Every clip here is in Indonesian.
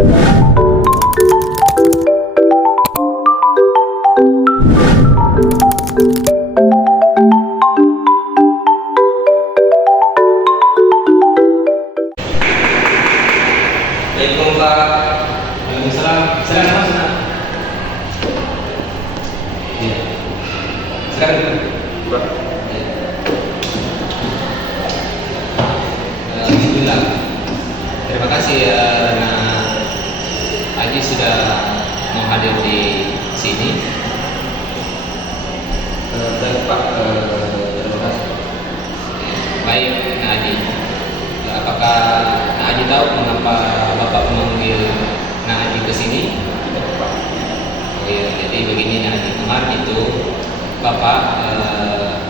Assalamualaikum Pak. Waalaikumsalam. Silakan Mas. Iya. Silakan. Pak. Bismillah. Terima kasih karena Aji sudah mau hadir di sini. Baik Pak, terima kasih. Baik, Nak Aji. Apakah Nak Aji tahu mengapa Bapak memanggil Nak Aji ke sini? Tidak Pak. Oh iya, jadi begini Nak Aji, kemarin itu Bapak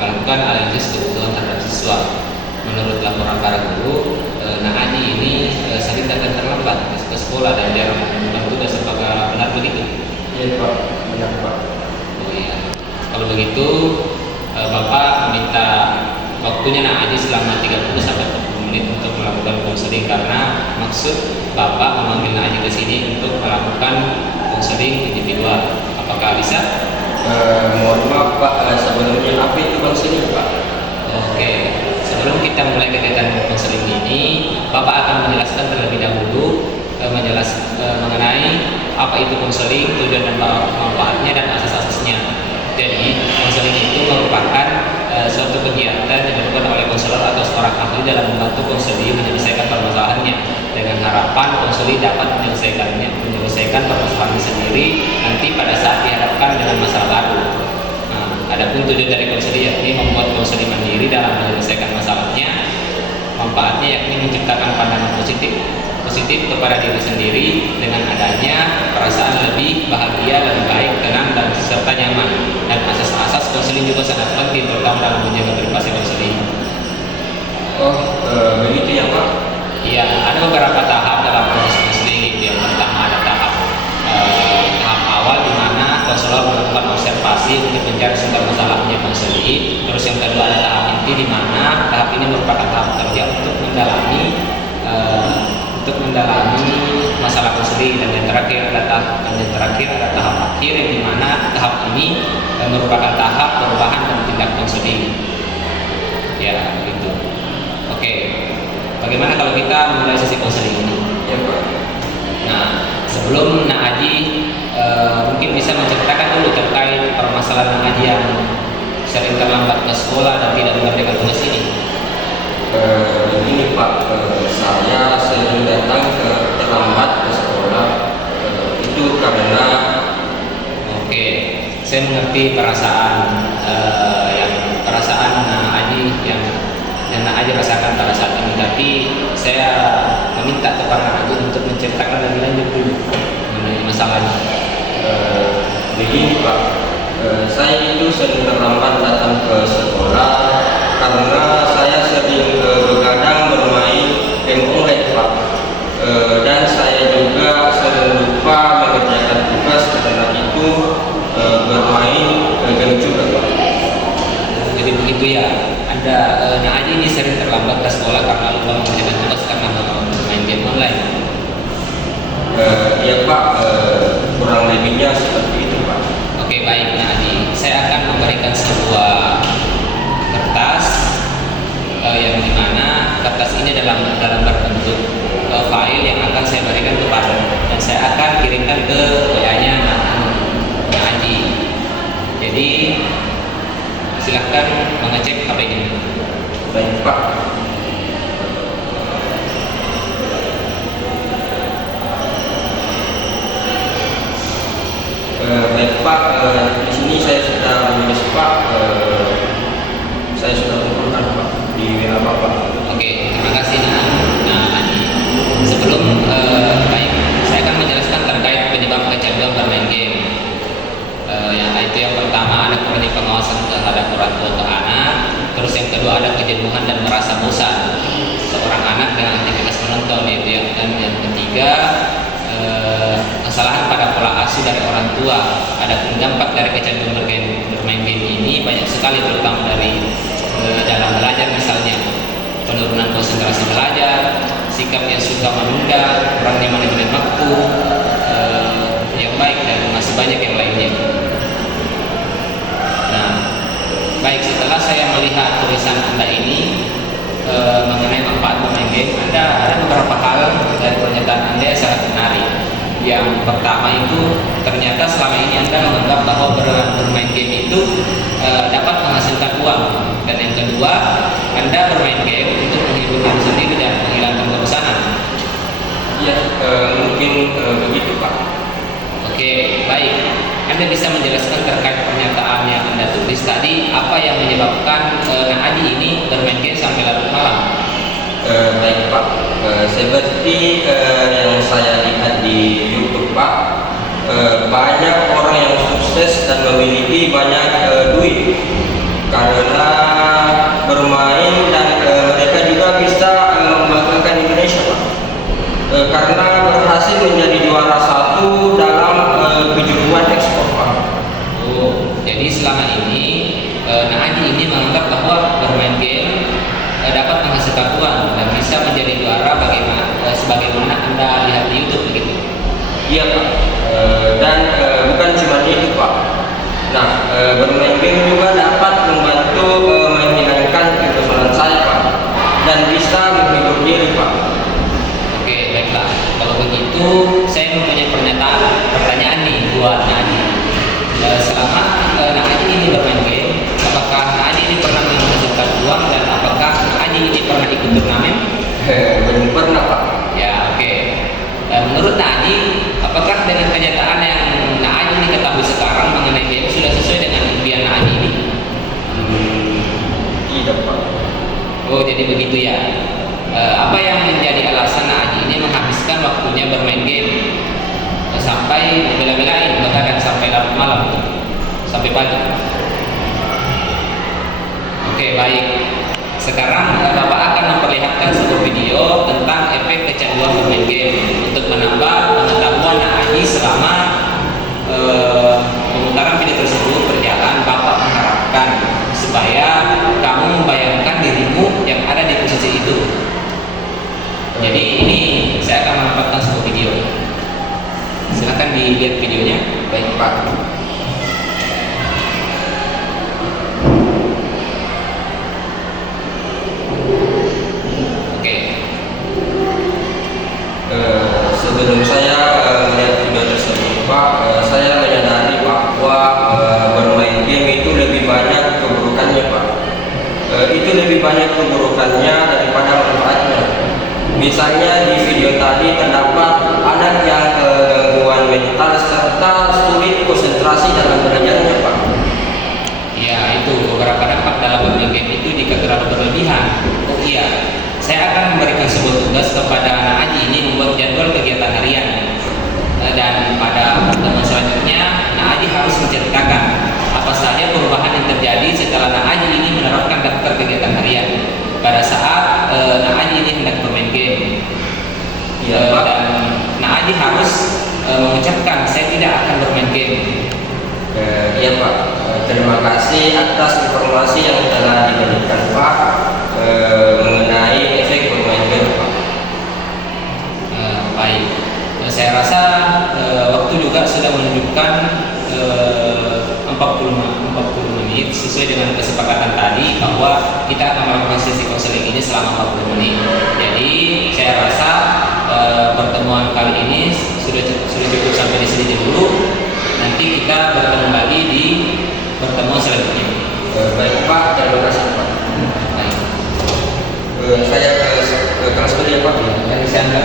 melakukan analisis kebutuhan terhadap siswa. Menurut laporan para guru, Nak Aji ini sering datang terlambat ke sekolah dan jarang melakukan tugas. Apakah benar begitu? Iya Pak, benar Pak. Oh iya. Kalau begitu, Bapak minta waktunya Nak Aji selama 30 sampai 40 menit untuk melakukan konseling, karena maksud Bapak memanggil Nak Aji ke sini untuk melakukan konseling individual. Apakah bisa? Mohon maaf Pak, sebenarnya apa itu konseling Pak? Oke, sebelum kita mulai kegiatan konseling ini, Bapak akan menjelaskan terlebih dahulu mengenai apa itu konseling, tujuan dan manfaatnya dan asas-asasnya. Jadi, konseling itu merupakan suatu kegiatan yang dilakukan oleh konselor atau seorang ahli dalam membantu konseli menyelesaikan permasalahannya, dengan harapan konseli dapat menyelesaikan permasalahan sendiri nanti pada saat dihadapkan dengan masalah baru. Nah, adapun tujuan dari konseli yakni membuat konseli mandiri dalam menyelesaikan masalahnya. Manfaatnya yakni menciptakan pandangan positif kepada diri sendiri dengan adanya perasaan lebih bahagia, lebih baik, tenang, dan serta nyaman. Dan asas-asas konseling juga sangat penting, terutama dalam menjaga privasi konseling. Oh, begitu ya Pak? Iya, ada beberapa tahap dalam proses konseling. Yang pertama ada tahap awal di mana konselor melakukan observasi untuk mencari sumber masalahnya konseli. Terus yang kedua ada tahap inti, di mana tahap ini merupakan tahap kerja untuk mendalami masalah konseli. Dan yang terakhir ada tahap akhir, yang di mana tahap ini merupakan tahap perubahan dan tindak konseling. Ya, begitu. Oke. Bagaimana kalau kita mulai sesi konseling ini? Ya Pak. Nah, sebelum Nak Aji mungkin bisa menceritakan dulu terkait permasalahan Nak Aji yang sering terlambat ke sekolah dan tidak mengerjakan tugas ini. Begini Pak, saya sering datang terlambat ke sekolah. Itu karena Oke, saya mengerti perasaan Nak Aji yang Nak Aji rasakan pada saat ini. Tapi saya meminta kepada Nak Aji untuk menceritakan lebih lanjut dulu mengenai masalahnya. Begini Pak, saya itu sering terlambat datang ke sekolah karena saya sering begadang bermain game online Pak. Dan saya juga sering lupa mengerjakan tugas karena itu bermain game juga Pak. Jadi begitu ya. Nak Aji ini sering terlambat ke sekolah karena lupa mengerjakan tugas karena bermain game online. Ya Pak, kurang lebihnya seperti itu Pak. Oke, baik Nak Aji. Saya akan memberikan sebuah kertas yang dimana kertas ini dalam berbentuk file yang akan saya berikan kepada, dan saya akan kirimkan ke WA-nya Nak Aji. Jadi silahkan mengecek HP-nya. Baik Pak. Baik Pak, di sini saya sudah menulis Pak. Saya sudah kumpulkan Pak di WA Bapak. Oke, terima kasih Nak Aji. Sebelum baik, saya akan menjelaskan terkait penyebab kecanduan bermain game. Itu yang pertama ada kurangnya pengawasan terhadap orang tua ke anak. Terus yang kedua ada kejenuhan dan merasa bosan seorang anak dengan aktivitas menonton, yaitu dan yang ketiga kesalahan pada pola asuh dari orang tua. Ada dampak dari kecanduan bermain game ini banyak sekali, terutama dari dalam belajar, misalnya penurunan konsentrasi belajar, sikap yang suka menunda, kurangnya manajemen waktu, yang baik dan masih banyak yang lainnya. Nah, baik, setelah saya melihat tulisan Anda ini mengenai manfaat bermain game, ada beberapa hal dari pernyataan Anda yang sangat menarik. Yang pertama itu, ternyata selama ini Anda menganggap bahwa bermain game itu dapat menghasilkan uang. Dan yang kedua, Anda bermain game untuk menghibur diri sendiri dan menghilangkan kebosanan. Iya, mungkin begitu Pak. Oke, baik. Anda bisa menjelaskan terkait pernyataan yang Anda tulis tadi, apa yang menyebabkan Adi ini bermain game sampai larut malam? Baik Pak, seperti yang saya lihat di YouTube Pak, banyak orang yang sukses dan memiliki banyak duit karena bermain, dan mereka juga bisa membanggakan Indonesia Pak, karena berhasil menjadi juara satu dalam kejuaraan ekspor Pak. Oh, jadi selama ini Adi ini menganggap bahwa bermain game dapat menghasilkan uang dan bisa menjadi juara sebagaimana Anda lihat di YouTube begitu. Iya Pak, dan bukan cuma itu Pak. Nah, bermain game juga dapat membantu menghilangkan kebosanan saya Pak, dan bisa menghibur diri Pak. Oke, baiklah. Kalau begitu, saya mempunyai pertanyaan nih buat Adi. Selama Adi ini bermain game, apakah Adi ini pernah menghasilkan uang, dan apakah Adi ini pernah ikut turnamen? Belum pernah Pak. Ya, oke. Menurut Adi, apakah dengan kenyataan yang Adi ini ketahui sekarang mengenai game sudah sesuai dengan impian Adi ini? Tidak Pak. Oh, jadi begitu ya. Apa yang menjadi alasan Adi ini menghabiskan waktunya bermain game sampai bela-belain, bahkan sampai larut malam, sampai pagi? Oke, baik. Sekarang Bapak akan memperlihatkan sebuah video tentang efek kecanduan bermain game untuk menambah pengetahuan Adi selama pemutaran video tersebut berjalan. Bapak mengharapkan supaya kamu membayangkan dirimu yang ada di posisi itu. Jadi ini saya akan menempatkan sebuah video. Silakan dilihat videonya. Baik Pak. Oke. Sebelum saya melihat video tersebut Pak, saya menyadari bahwa bermain game itu lebih banyak keburukannya Pak. Itu lebih banyak keburukannya daripada manfaatnya. Misalnya di video tadi terdapat anak yang gangguan mental serta sulit konsentrasi dalam belajarnya Pak. Ya, itu beberapa dampak dalam bermain game itu jika terlalu berlebihan. Oh iya, saya akan memberikan sebuah tugas kepada anak Adi ini membuat jadwal kegiatan harian. Dan pada pertemuan selanjutnya, Adi harus menceritakan apa saja perubahan yang terjadi setelah Adi ini menerapkan daftar kegiatan harian pada saat Adi ini hendak bermain game. Iya Pak. Dan Adi harus mengucapkan saya tidak akan bermain game. Iya Pak. Terima kasih atas informasi yang telah diberikan Pak mengenai efek bermain game Pak. Baik, saya rasa waktu juga sudah menunjukkan 40 menit sesuai dengan kesepakatan tadi bahwa kita akan melakukan sesi konseling ini selama 40 menit. Jadi saya rasa pertemuan kali ini sudah cukup sampai di sini dulu. Nanti kita bertemu lagi di pertemuan selanjutnya. Baik Pak, terima kasih Pak. Baik. Saya ke kelas dulu ya Pak. Dari saya